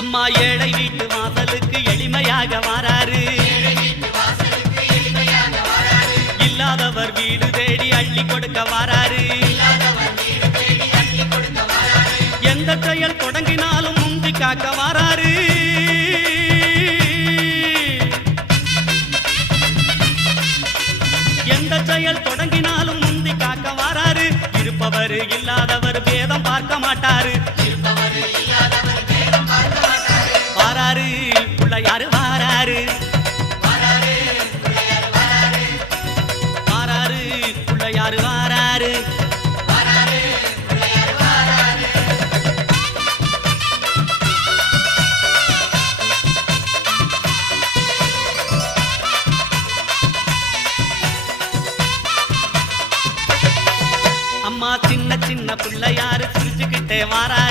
அம்மா ஏழை வீட்டு வாசலுக்கு எளிமையாக வாராரு. இல்லாதவர் வீடு தேடி அள்ளி கொடுக்க வாராரு. எந்த செயல் தொடங்கினாலும் முந்தி காக்க வாராரு. எந்த செயல் தொடங்கினாலும் முந்தி காக்க வாராரு. இருப்பவர் இல்லாதவர் பேதம் பார்க்க மாட்டாரு. வாராரு பிள்ளையாரு வாராரு. வாராரு பிள்ளையாரு வாராரு. அம்மா சின்ன சின்ன பிள்ளையாரு சிரிச்சுக்கிட்டே வாராரு.